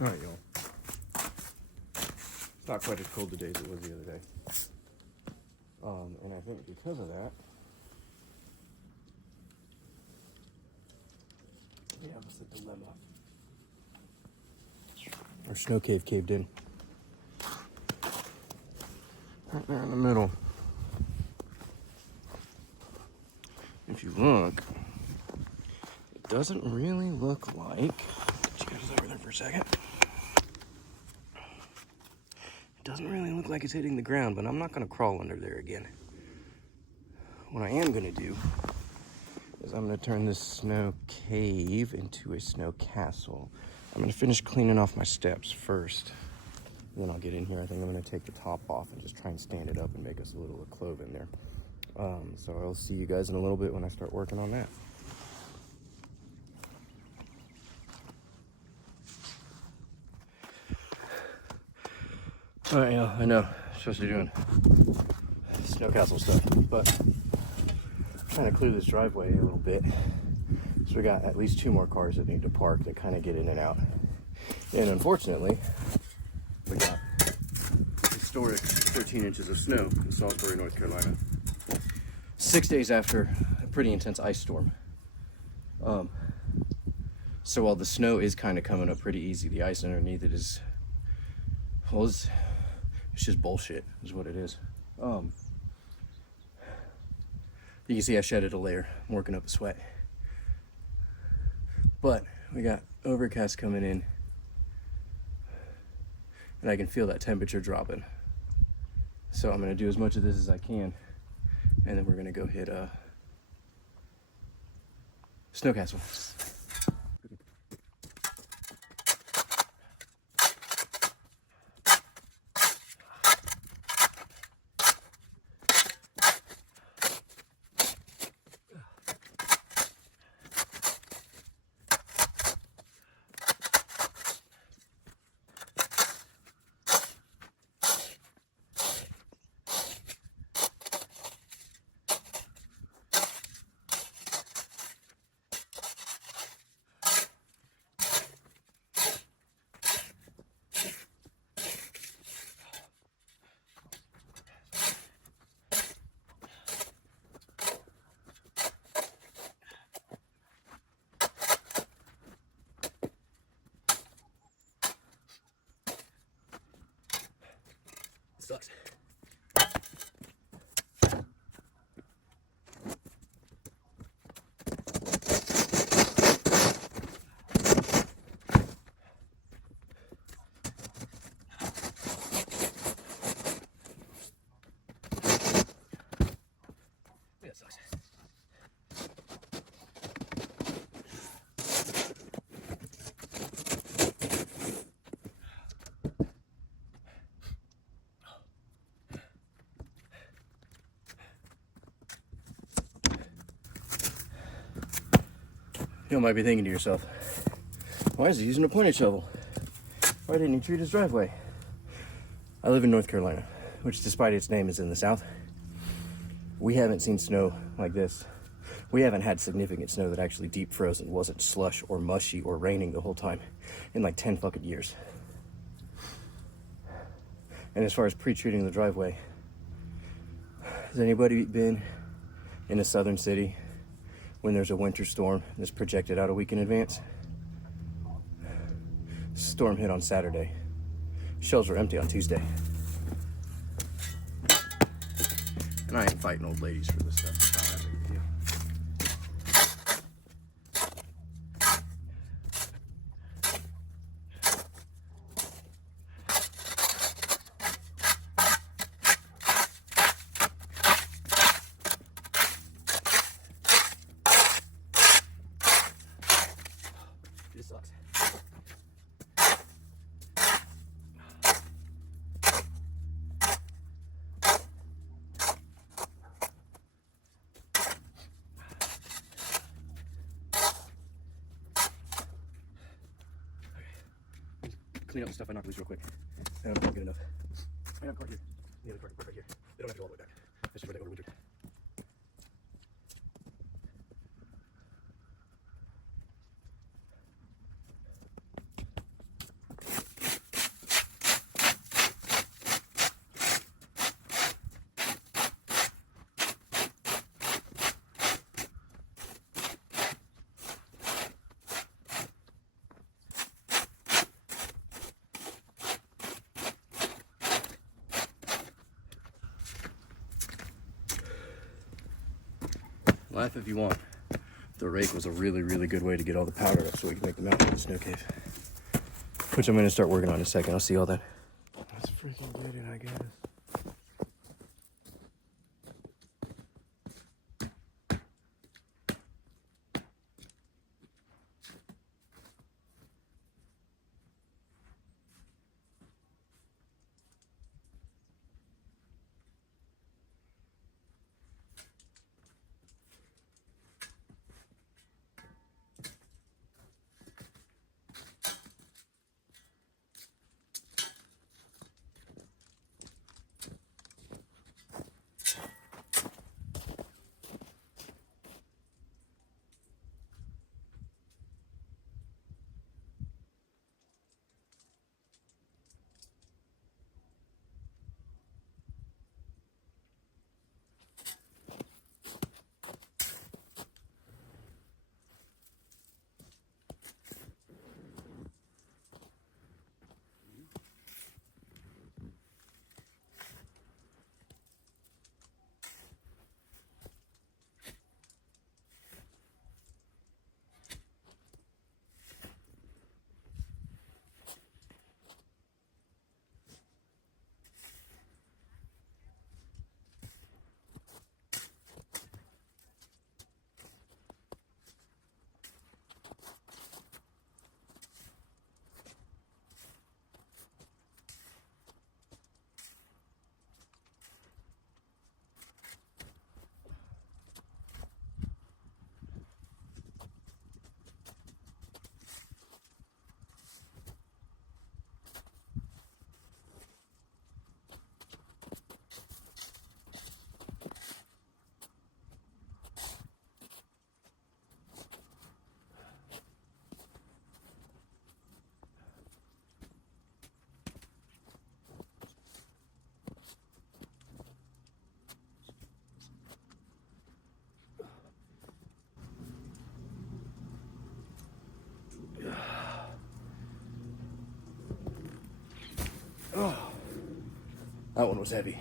All right, y'all. It's not quite as cold today as it was the other day. And I think because of that, we have a dilemma. Our snow cave caved in. Right there in the middle. If you look, it doesn't really look like. Get you guys over there for a second. It doesn't really look like it's hitting the ground, but I'm not going to crawl under there again. What I am going to do is I'm going to turn this snow cave into a snow castle. I'm going to finish cleaning off my steps first. Then I'll get in here. I think I'm going to take the top off and just try and stand it up and make us a little alcove in there. So I'll see you guys in a little bit when I start working on that. All right, yeah, I know, I'm supposed to be doing snow castle stuff, but I'm trying to clear this driveway a little bit. So we got at least 2 more cars that need to park that kind of get in and out. And unfortunately, we got historic 13 inches of snow in Salisbury, North Carolina. 6 days after a pretty intense ice storm. So while the snow is kind of coming up pretty easy, the ice underneath it is, well, it's just bullshit, is what it is. You can see I shedded a layer. I'm working up a sweat. But we got overcast coming in, and I can feel that temperature dropping. So I'm gonna do as much of this as I can, and then we're gonna go hit a snow castle. Sucks. Yeah, it sucks. You might be thinking to yourself, why is he using a pointed shovel? Why didn't he treat his driveway? I live in North Carolina, which despite its name is in the South. We haven't seen snow like this. We haven't had significant snow that actually deep frozen, wasn't slush or mushy or raining the whole time in like 10 fucking years. And as far as pre-treating the driveway, has anybody been in a southern city when there's a winter storm that's projected out a week in advance? Storm hit on Saturday. Shelves were empty on Tuesday. And I ain't fighting old ladies for this stuff. It's not that big of a deal. It sucks. Clean up the stuff I knocked loose real quick. And I'm not good enough. I have a cart here. The other cart right here. They don't have to go all the way back. That's just where they go to winter. Laugh if you want. The rake was a really, really good way to get all the powder up so we can make the mountain in the snow cave. Which I'm gonna start working on in a second. I'll see you all then. Let's freaking get it, I guess. Oh, that one was heavy.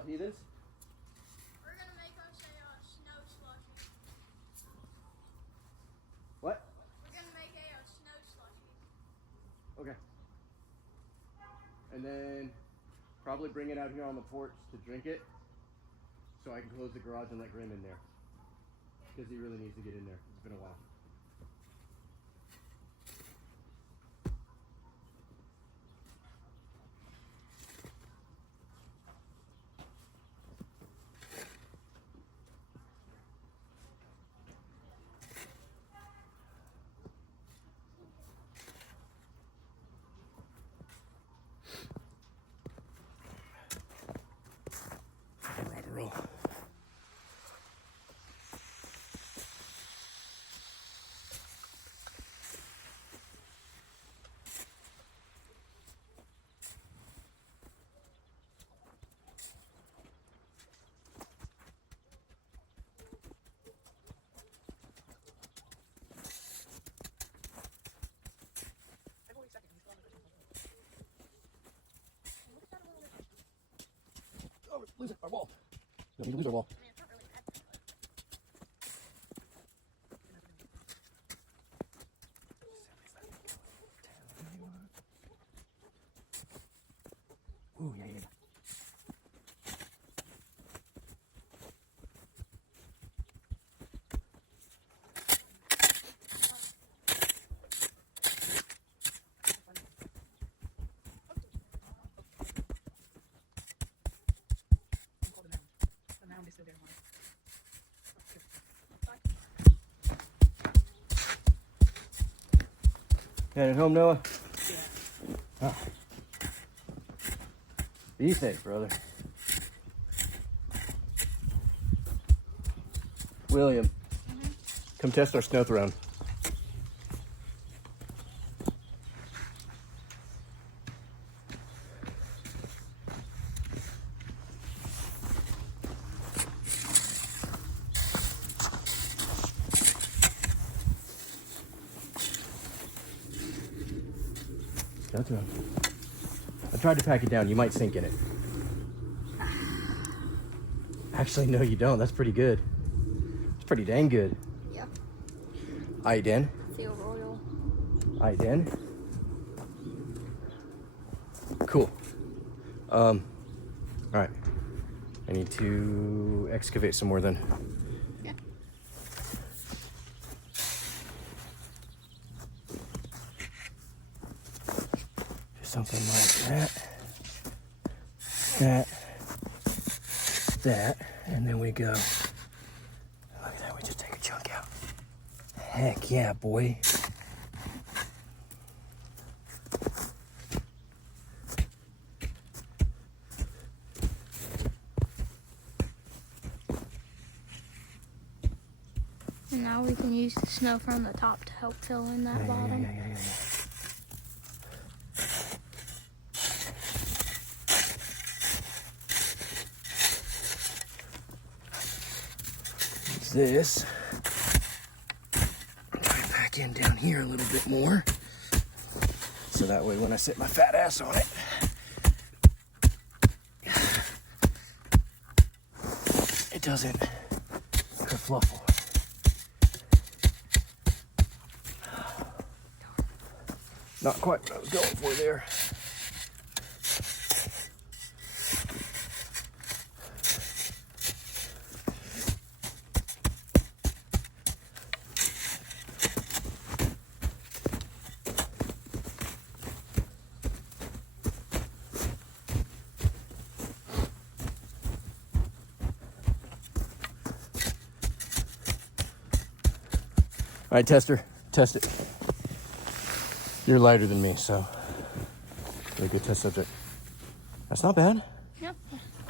up, heathens? We're gonna make us a snow slushy. What? We're gonna make a snow slushy. Okay. And then probably bring it out here on the porch to drink it, so I can close the garage and let Grim in there. Because he really needs to get in there. It's been a while. Rock and roll. Oh, we're losing our wall. No, we lose our wall. I mean, it's not really bad. Ooh, yeah, yeah. Headed home, Noah? Yeah. Oh. Be safe, brother. William, come test our snow throne. Snow throne. I tried to pack it down. You might sink in it. Actually, no, you don't. That's pretty good. It's pretty dang good. Yeah. Alright, Dan. Feel royal. Alright, Dan. Cool. Alright. I need to excavate some more then. Yeah. Something like that. That. And then we go. Look at that. We just take a chunk out. Heck yeah, boy. And now we can use the snow from the top to help fill in that bottom. Yeah. Use this. Try to pack in down here a little bit more. So that way when I sit my fat ass on it, it doesn't kerfluffle. Not quite what I was going for there. All right, tester, test it. You're lighter than me, so really good test subject. That's not bad. Yep.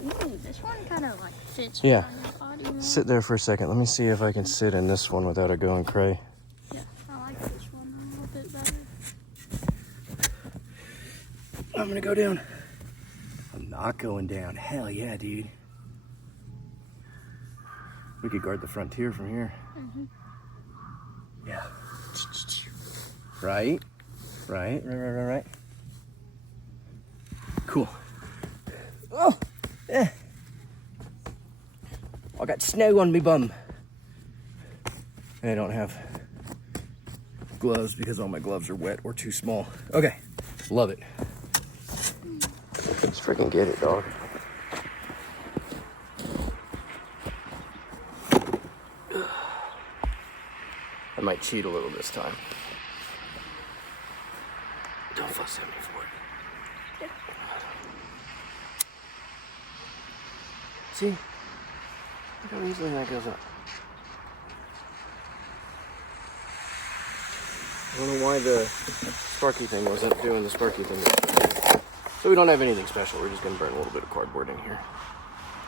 Ooh, this one kind of like fits Yeah. around your body more. Sit there for a second. Let me see if I can sit in this one without it going cray. Yeah, I like this one a little bit better. I'm gonna go down. I'm not going down. Hell yeah, dude. We could guard the frontier from here. Mm-hmm. Yeah. Right. Cool. Oh, yeah. I got snow on me bum. And I don't have gloves because all my gloves are wet or too small. Okay, love it. Let's freaking get it, dog. I might cheat a little this time. Don't fuss at me for it. See? Look how easily that goes up. I don't know why the Sparky thing wasn't doing the Sparky thing. So we don't have anything special. We're just going to burn a little bit of cardboard in here.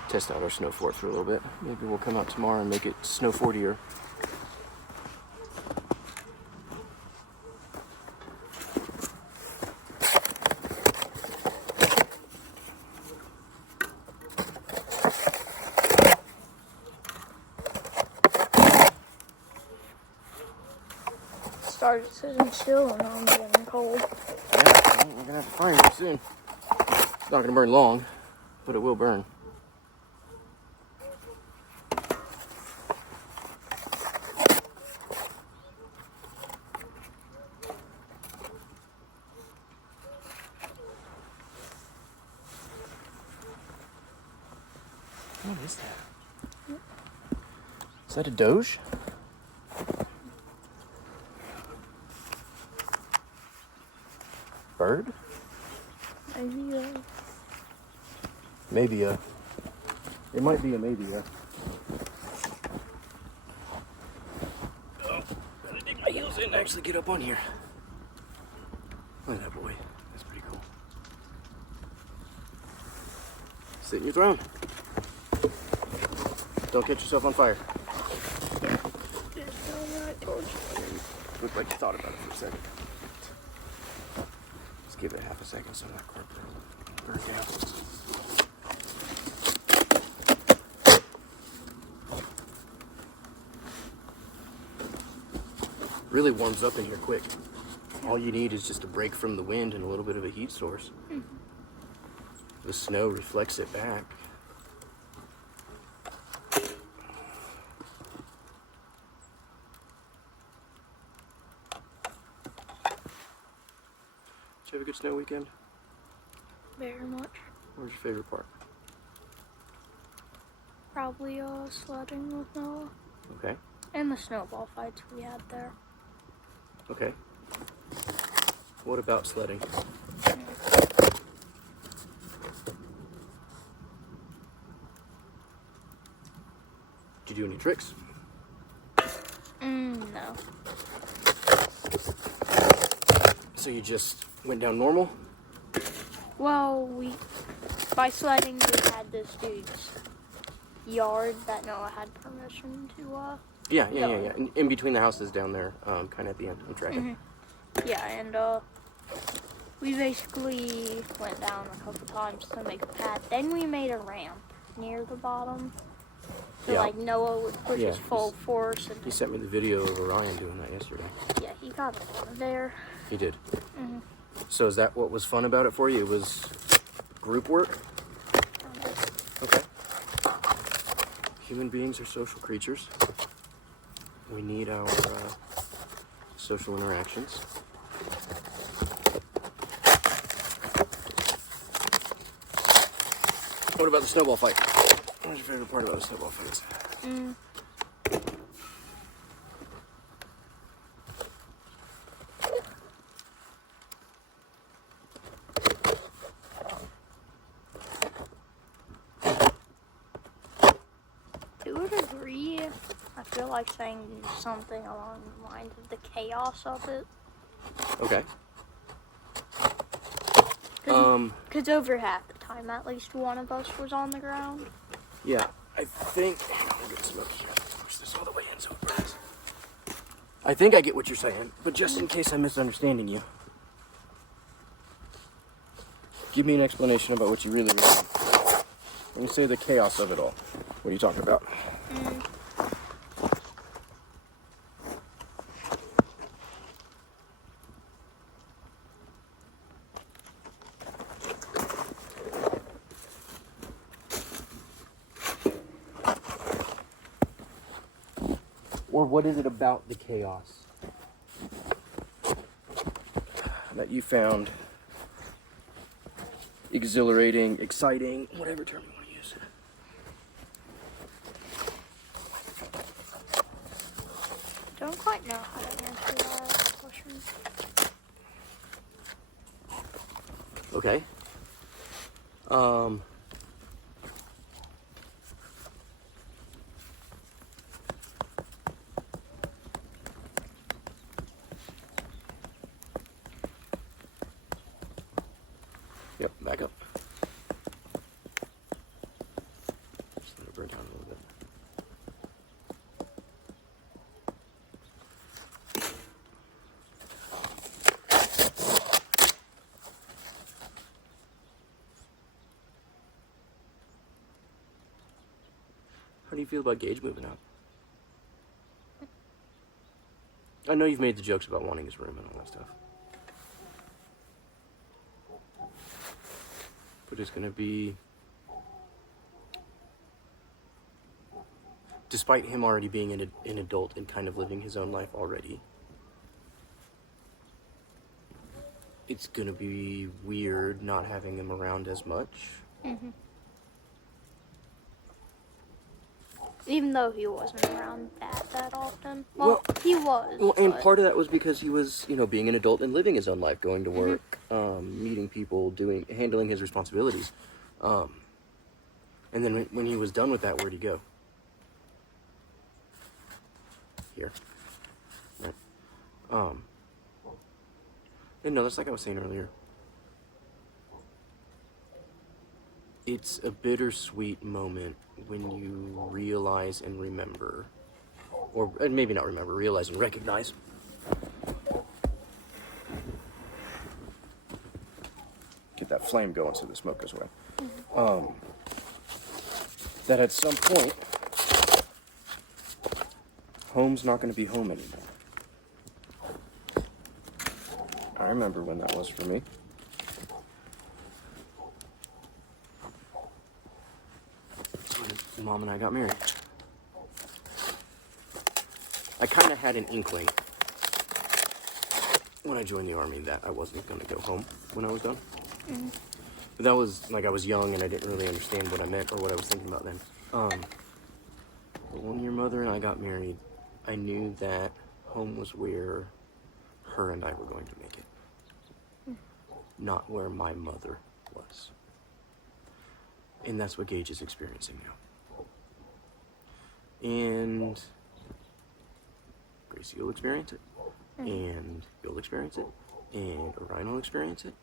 Test out our snow fort for a little bit. Maybe we'll come out tomorrow and make it snow fortier. Started sitting still and I'm getting cold. Yeah, we're gonna have to find it soon. It's not gonna burn long, but it will burn. What is that? Is that a doge? Bird? Maybe a. It might be a maybe a. Oh, gotta dig my heels in and actually get up on here. Look at that boy. That's pretty cool. Sit in your throne. Don't catch yourself on fire. Looked like you thought about it for a second. Let's give it half a second so that cord burns down. Really warms up in here quick. All you need is just a break from the wind and a little bit of a heat source. The snow reflects it back. Did you have a good snow weekend? Very much. What was your favorite part? Probably sledding with Noah. Okay. And the snowball fights we had there. Okay. What about sledding? Did you do any tricks? No. So you just went down normal? Well, by sledding, we had this dude's yard that Noah had permission to, Yeah. In between the houses down there, kind of at the end. I'm tracking. Yeah, and, we basically went down a couple times to make a path. Then we made a ramp near the bottom. So, like, Noah would push his full force. And he sent me the video of Orion doing that yesterday. Yeah, he got it out of there. He did. So is that what was fun about it for you? It was group work? Okay. Human beings are social creatures. We need our social interactions. What about the snowball fight? What was your favorite part about the snowball fights? To a degree, I feel like saying something along the lines of the chaos of it. Okay. Because over half the time, at least one of us was on the ground. Yeah, I think. I'll get some up here. Push this all the way in so it burns. I think I get what you're saying, but just in case I'm misunderstanding you, give me an explanation about what you really mean. When you say the chaos of it all, what are you talking about? Or what is it about the chaos that you found exhilarating, exciting, whatever term you want to use? I don't quite know how to answer that question. Okay. Yep, back up. Just let it burn down a little bit. How do you feel about Gage moving out? I know you've made the jokes about wanting his room and all that stuff. But it's going to be... Despite him already being an adult and kind of living his own life already, it's going to be weird not having him around as much. Mm-hmm. Even though he wasn't around that often. Well, he was. Well, and part of that was because he was, being an adult and living his own life, going to work, meeting people, handling his responsibilities. And then when he was done with that, where'd he go? Here. Right. And no, that's like I was saying earlier. It's a bittersweet moment when you realize and remember, or maybe not remember, realize and recognize get that flame going so the smoke goes away. That at some point, home's not going to be home anymore. I remember when that was for me. When Mom and I got married. I kind of had an inkling when I joined the Army that I wasn't going to go home when I was done. Mm-hmm. But that was, I was young and I didn't really understand what I meant or what I was thinking about then. But when your mother and I got married, I knew that home was where her and I were going to make it. Not where my mother was. And that's what Gage is experiencing now. And Gracie will experience it. And you'll experience it. And Orion will experience it.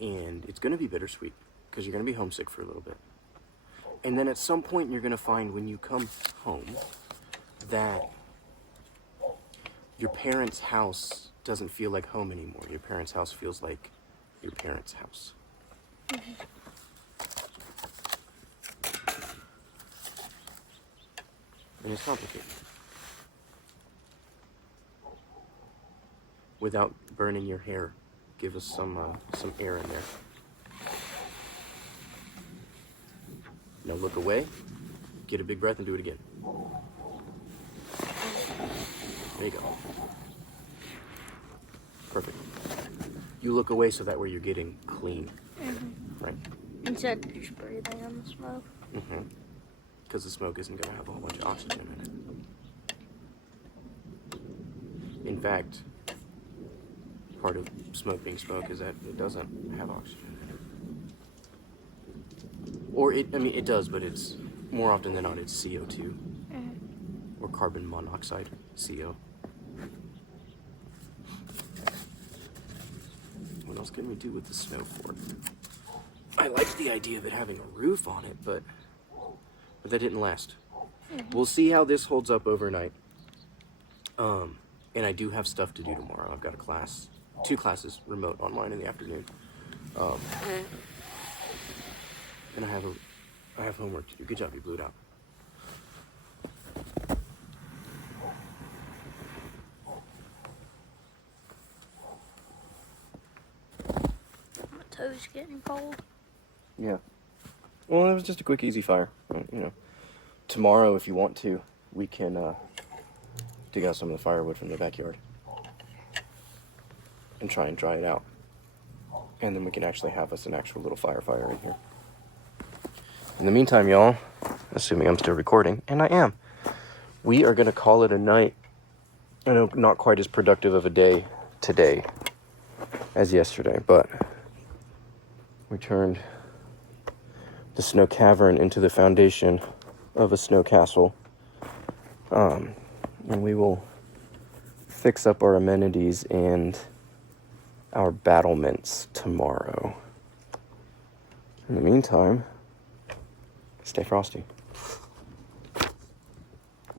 And it's going to be bittersweet because you're going to be homesick for a little bit. And then at some point you're going to find when you come home that your parents' house doesn't feel like home anymore. Your parents' house feels like your parents' house. Mm-hmm. And it's complicated. Without burning your hair, give us some air in there. Now look away, get a big breath and do it again. There you go. Perfect. You look away so that way you're getting clean. Mm-hmm. Right? Instead of just breathing in the smoke. Mm-hmm. Because the smoke isn't going to have a whole bunch of oxygen in it. In fact, part of smoke being smoke is that it doesn't have oxygen in it. Or it does, but it's more often than not, it's CO2. Or carbon monoxide, CO. What else can we do with the snow fort? I liked the idea of it having a roof on it, but that didn't last. We'll see how this holds up overnight. And I do have stuff to do tomorrow. I've got two classes remote online in the afternoon. And I have homework to do. Good job, you blew it out. My toes getting cold. Yeah. Well, it was just a quick, easy fire. Tomorrow, if you want to, we can dig out some of the firewood from the backyard and try and dry it out. And then we can actually have us an actual little fire in here. In the meantime, y'all, assuming I'm still recording, and I am, we are going to call it a night. I know not quite as productive of a day today as yesterday, but we turned the snow cavern into the foundation of a snow castle. And we will fix up our amenities and our battlements tomorrow. In the meantime, stay frosty.